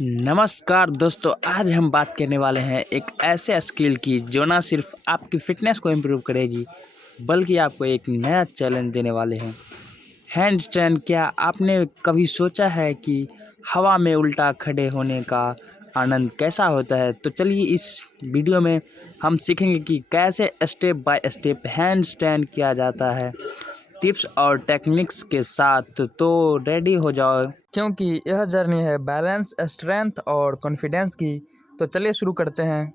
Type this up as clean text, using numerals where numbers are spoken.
नमस्कार दोस्तों, आज हम बात करने वाले हैं एक ऐसे स्किल की जो ना सिर्फ आपकी फ़िटनेस को इम्प्रूव करेगी बल्कि आपको एक नया चैलेंज देने वाले हैं। Hand stand. क्या आपने कभी सोचा है कि हवा में उल्टा खड़े होने का आनंद कैसा होता है? तो चलिए इस वीडियो में हम सीखेंगे कि कैसे step by step hand stand किया जाता है, टिप्स और टेक्निक्स के साथ। तो रेडी हो जाओ, क्योंकि यह जर्नी है बैलेंस, स्ट्रेंथ और कॉन्फिडेंस की। तो चलिए शुरू करते हैं।